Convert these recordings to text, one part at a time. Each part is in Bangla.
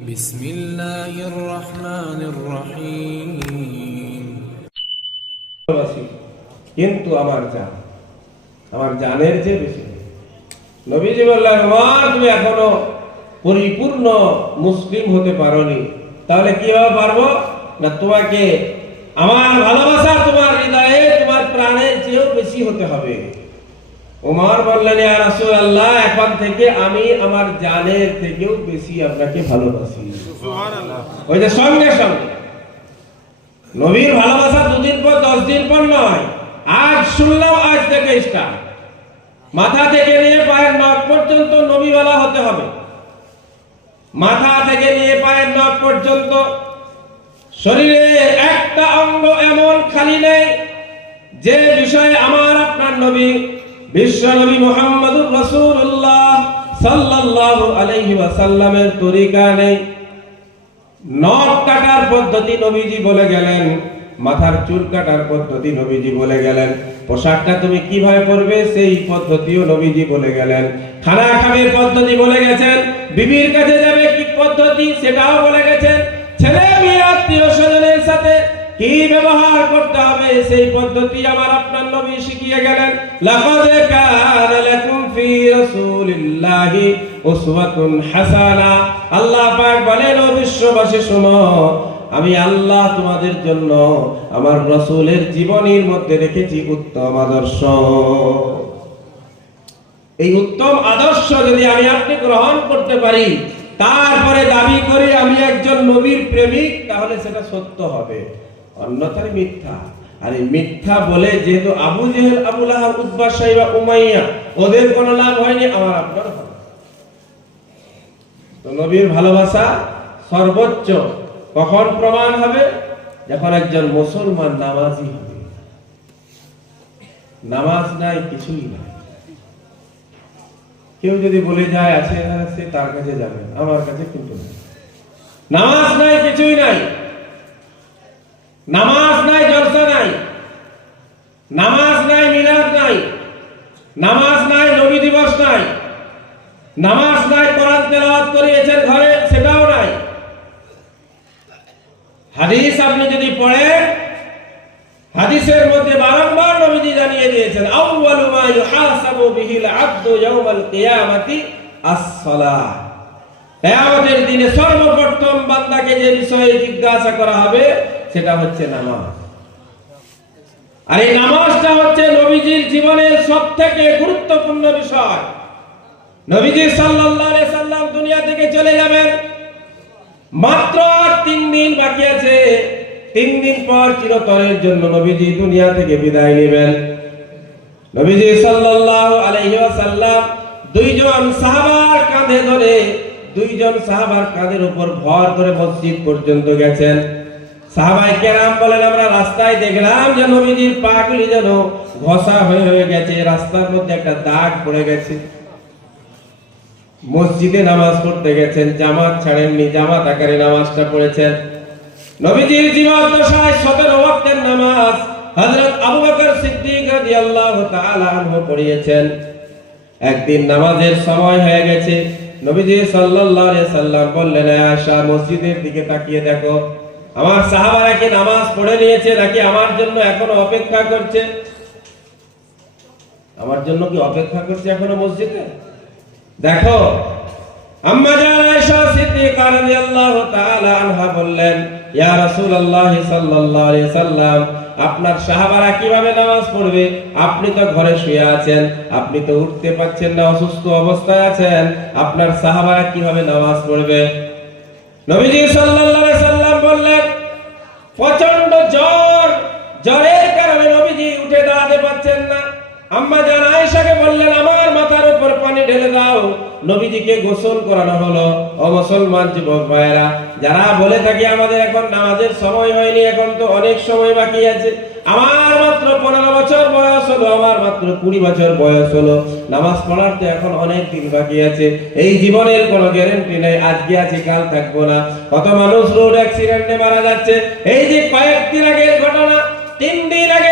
بسم الله الرحمن الرحيم ভালোবাসি কিন্তু আমার জান আমার জানের চেয়ে বেশি নবীজি বললেন মা তুমি এখনো পরিপূর্ণ মুসলিম হতে পারোনি তাহলে কিভাবে পারবো না তোমাকে আমার ভালোবাসা তোমার হৃদয়ে তোমার প্রাণের চেয়েও বেশি হতে হবে ওমর বললেন রাসূলুল্লাহ এখন থেকে আমি আমার জানের থেকেও বেশি আপনাকে ভালোবাসি। ওই যে সঙ্গে সঙ্গে নবীর ভালোবাসা দুদিন পর দশ দিন পর নয় আজ শুনলাম আজ থেকে স্টার্ট মাথা থেকে নিয়ে পায়ের নখ পর্যন্ত নবীওয়ালা হতে হবে। মাথা থেকে নিয়ে পায়ের নখ পর্যন্ত শরীরে একটা অঙ্গ এমন খালি নেই যে বিষয়ে আমার আপনার নবী বিশ্ব নবী মোহাম্মদুর রসুল্লাহ সাল্লাল্লাহু আলাইহি ওয়াসাল্লামের তরিকা নেই। নখ কাটার পদ্ধতি নবীজি বলে গেলেন, মাথার চুল কাটার পদ্ধতি নবীজি বলে গেলেন, পোশাকটা তুমি কীভাবে পরবে সেই পদ্ধতিও নবীজি বলে গেলেন। খানা খাবের পদ্ধতি বলে গেছেন, বিবির কাছে যাবে কি পদ্ধতি সেটাও বলে গেছেন। ছেলে মেয়ে, আত্মীয় স্বজনের সাথে কি ব্যবহার করতে হবে? সেই পদ্ধতি আমার আপনার নবী শিখিয়ে গেলেন। লাকাদ কানা লাকুম ফি রাসূলিল্লাহি উসওয়াতুন হাসানা। আল্লাহ পাক বলেন, ও বিশ্ববাসী, শুনো, আমি আল্লাহ তোমাদের জন্য আমার রাসূলের জীবনীর মধ্যে রেখেছি উত্তম আদর্শ। এই উত্তম আদর্শ যদি আমি আপনি গ্রহণ করতে পারি, তারপরে দাবি করি আমি একজন নবীর প্রেমিক, তাহলে সেটা সত্য হবে। অন্যথায় মিথ্যা। আর মিথ্যা বলে যেহেতু আবু জেহেল, আবু লাহাব উদ্বা সাইবা উমাইয়া, ওদের কোনো লাভ হয়নি, আমার আপনার তো নবীর ভালোবাসা সর্বোচ্চ। কখন প্রমাণ হবে? যখন একজন মুসলমান নামাজি হবে। নামাজ নাই, কিছুই নাই। কেউ যদি বলে যায়, আছে সে তার কাছে যাবে আমার কাছে কিন্তু নামাজ নাই, কিছুই নাই। নামাজ নাই, জলসা নাই। নামাজ নাই, মিলাদ নাই। নামাজ নাই, নবী দিবস নাই। নামাজ নাই, কোরআন তেলাওয়াত করিয়েছেন ঘরে, সেটাও নাই। হাদিস আপনি যদি পড়েন, হাদিসের মধ্যে বারংবার নবীজি জানিয়ে দিয়েছেন, আউয়ালু মা ইউহাসাবু বিহিল আবদু ইয়াউমাল কিয়ামাতি আস-সালাহ। কিয়ামতের দিনে সর্বপ্রথম বান্দাকে যে বিষয়ে জিজ্ঞাসা করা হবে সেটা হচ্ছে নামাজ। আর এই নামাজটা হচ্ছে নবীজির জীবনের সবথেকে গুরুত্বপূর্ণ বিষয়। নবীজি সাল্লাল্লাহু সাল্লাম দুনিয়া থেকে চলে যাবেন। মাত্র তিন দিন বাকি আছে। তিন দিন পর চিরতরের জন্য নবীজি দুনিয়া থেকে বিদায় নেবেন। নবীজি সাল্লাল্লাহু আলাইহি দুইজন সাহাবার কাঁধে ধরে দুইজন সাহাবার কাঁধের উপর ভর করে মসজিদ পর্যন্ত গেছেন। সাহাবাই কেরাম বলেন, আমরা রাস্তায় দেখলাম যে নবীজির পাগুলি যেন ঘষা হয়ে হয়ে গেছে। রাস্তার মধ্যে একটা দাগ পড়ে গেছে। মসজিদে নামাজ পড়তে গেছেন, জামাত ছাড়েননি, জামাত আকারে নামাজটা পড়েছেন। নবীজির জীবন দশায় সতেরো ওয়াক্তের নামাজ হযরত আবু বকর সিদ্দিক রাদিয়াল্লাহু তাআলা আনহু পড়িয়েছেন। একদিন নামাজের সময় হয়ে গেছে। নবীজি সাল্লাল্লাহু আলাইহি সাল্লাম বললেন, "এ আয়েশা, মসজিদের দিকে তাকিয়ে দেখো। আমার সাহাবারা কি নামাজ পড়ে নিয়েছে নাকি আমার জন্য এখনও অপেক্ষা করছে? আমার জন্য কি অপেক্ষা করছে এখনও মসজিদে? দেখো আপনার সাহাবারা কীভাবে নামাজ পড়বে? আপনি তো ঘরে শুয়ে আছেন, আপনি তো উঠতে পারছেন না, অসুস্থ অবস্থায় আছেন, আপনার সাহাবারা কীভাবে নামাজ পড়বে? নবীজি সাল্লাল্লাহু সাল্লাম প্রচণ্ড জ্বর। জ্বরের কারণে নবীজি উঠে দাঁড়াতে পারছেন না। আম্মা জান আয়েশাকে বললেন, আমার মাথার উপর পানি ঢেলে দাও। নবীজিকে গোসল করানো হলো। ও মুসলমান যুবক ভাইয়েরা, যারা বলে থাকি, আমাদের এখন নামাজের সময় হয়নি, এখন তো অনেক সময় বাকি আছে। আমার মাত্র পনেরো বছর বয়স হলো, আমার মাত্র কুড়ি বছর বয়স হলো। নামাজ পড়ার তো এখন অনেক দিন বাকি আছে। এই জীবনের কোনো গ্যারেন্টি নেই, আজকে আছি, কাল থাকব না। কত মানুষ রোড অ্যাক্সিডেন্টে মারা যাচ্ছে। এই যে কয়েকদিন আগের ঘটনা, তিন দিন ঘটনা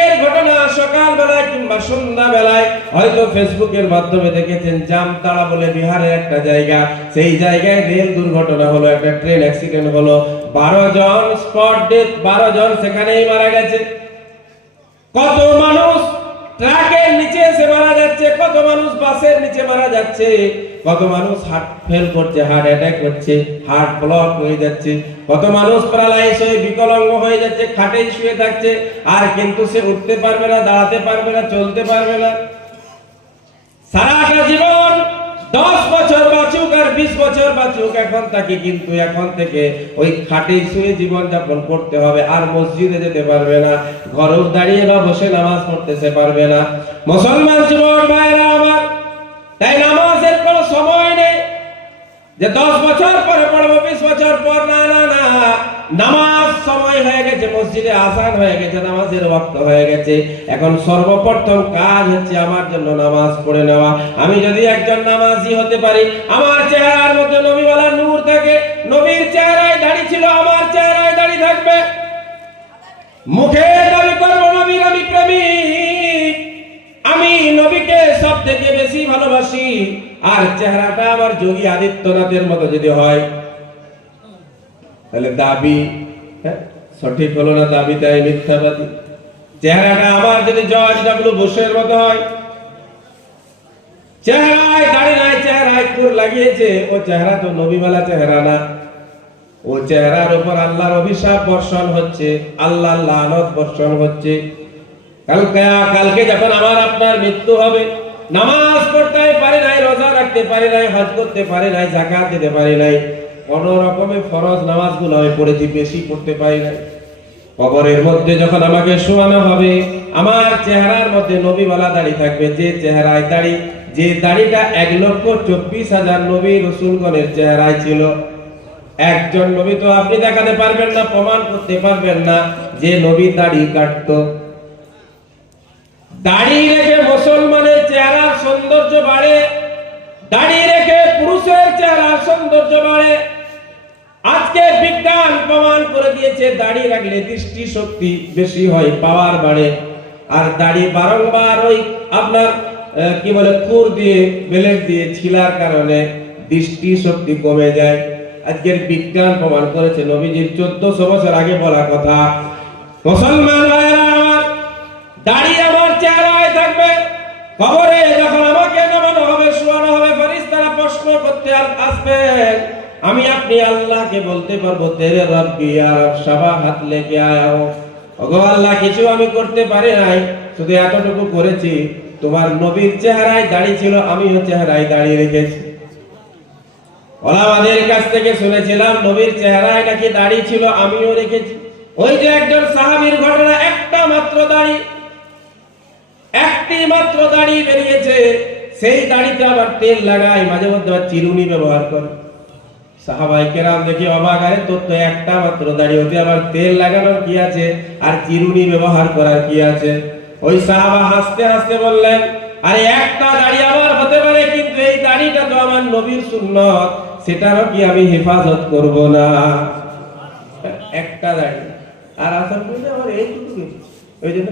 সকাল বেলায় কিংবা সন্ধ্যা বেলায় হয়তো ফেসবুকের মাধ্যমে দেখেছেন জামতাড়া বলে বিহারের একটা জায়গা। সেই জায়গায় রেল দুর্ঘটনা হলো, একটা ট্রেন অ্যাক্সিডেন্ট হলো। বারো জন স্পট ডেথ বারো জন সেখানেই মারা গেছে। কত মানুষ ট্রাকের নিচে এসে মারা যাচ্ছে, কত মানুষ বাসের নিচে মারা যাচ্ছে। কত মানুষ হার্ট ফেল করছে হার্ট অ্যাটাক করছে হার্ট ব্লক হয়ে যাচ্ছে, কত মানুষ প্যারালাইজ হয়ে, বিকলাঙ্গ হয়ে যাচ্ছে খাটেই শুয়ে থাকছে, আর কিন্তু সে উঠতে পারবে না, দাঁড়াতে পারবে না, চলতে পারবে না। সারাটা জীবন দশ বছর বাঁচুক আর বিশ বছর বাঁচুক, এখন তাকে কিন্তু এখন থেকে ওই খাটে শুয়ে জীবন যাপন করতে হবে, আর মসজিদে যেতে পারবে না, ঘরেও দাঁড়িয়ে বা বসে নামাজ পড়তেছে পারবে না। মুসলমান জীবন ভাইরা যে দশ বছর পরে পড়ব, বিশ বছর পর, না না না। নামাজ সময় হয়ে গেছে, মসজিদে আসান হয়ে গেছে, নামাজের ওয়াক্ত হয়ে গেছে। এখন সর্বপ্রথম কাজ হচ্ছে আমার জন্য নামাজ পড়ে নেওয়া। আমি যদি একজন নামাজি হতে পারি, আমার চেহারার মধ্যে নবীওয়ালা নূর থাকে। নবীর চেহারায় দাড়ি ছিল, আমার চেহারায় দাড়ি থাকবে। মুখে আর চেহারাটা আবার যোগী আদিত্যনাথের মতো যদি হয় তাহলে দাবি হ্যাঁ, সঠিক হলো না দাবি তাই মিথ্যাবাদী। চেহারাটা আবার যদি জর্জ ডাব্লু বুশের মতো হয় চেহারায় দাড়ি নাই চেহারায় কুর লাগিয়েছে ও চেহারা তো নবীওয়ালা চেহারা না। ও চেহারার উপর আল্লাহর অভিশাপ বর্ষণ হচ্ছে আল্লাহ লানত বর্ষণ হচ্ছে। কালকে কালকে যখন আমার আপনার মৃত্যু হবে নামাজ পড়তে পারে নাই, রোজা রাখতে পারে নাই, হজ করতে পারে নাই জাকাত দিতে পারে নাই, কোন রকমের ফরজ নামাজগুলো আমি পড়েছি, বেশি পড়তে পারি নাই। কবরের মধ্যে যখন আমাকে শোয়ানো হবে, আমার চেহারার মধ্যে নবীওয়ালা দাড়ি থাকবে, যে চেহারায় দাড়ি, যে দাড়িটা এক লক্ষ চব্বিশ হাজার নবী রসুলগণের চেহারায় ছিল। একজন নবী তো আপনি দেখাতে পারবেন না, প্রমাণ করতে পারবেন না যে নবী দাড়ি কাটতো। দাড়ি রেখে মুসলমানের চেহারার সৌন্দর্য বাড়ে। দাড়ি রেখে পুরুষের চেহারার সৌন্দর্য বাড়ে। আজকে বিজ্ঞান প্রমাণ করে দিয়েছে দাড়ি রাখলে দৃষ্টি শক্তি বেশি হয়, পাওয়ার বাড়ে। আর দাড়ি বারংবার ওই আপনার কি বলে, খুর দিয়ে, বেলেট দিয়ে ছিলার কারণে দৃষ্টি শক্তি কমে যায়। আজকের বিজ্ঞান প্রমাণ করেছে নবীজির চোদ্দশো বছর আগে বলা কথা, মুসলমান ভাইয়েরা আমার দাড়ি আমার চেহারায় থাকবে কবরে যখন আমাকে নামানো হবে শোয়ানো হবে, ফেরেশতারা প্রশ্ন করতে আর আসবেন আমি আপনি আল্লাহকে বলতে পারব, তেরে রব্বি আর সবা হাত লেকে আয়া ওগো আল্লাহ, কিছু আমি করতে পারি নাই, শুধু এতটুকু করেছি, তোমার নবীর চেহারায় দাড়ি ছিল, আমিও চেহারায় দাঁড়িয়ে রেখেছি। ওলামাদের কাছ থেকে শুনেছিলাম, নবীর চেহারায় নাকি দাড়ি ছিল, আমিও রেখেছি। ওই যে একজন সাহাবীর ঘটনা, একটা মাত্র দাড়ি একটি মাত্র দাড়ি বেরিয়েছে, সেই দাড়িতে আবার তেল লাগায়, মাঝে মধ্যে আবার চিরুনি ব্যবহার করে। সাহাবাই কেরাম দেখে অবাক, আরে তোর তো একটা মাত্র দাড়ি, ওতে আবার তেল লাগানোর কি আছে? আর চিরুনি ব্যবহার করার কি আছে? ওই সাহাবা হাসতে হাসতে বললেন, আরে একটা দাড়ি আমার হতে পারে, কিন্তু এই দাড়িটা তো আমার নবীর সুন্নত, সেটারও কি আমি হেফাজত করব না? একটা দাড়ি। আর আসল বলতে আমার এইটুকু ওই জন্য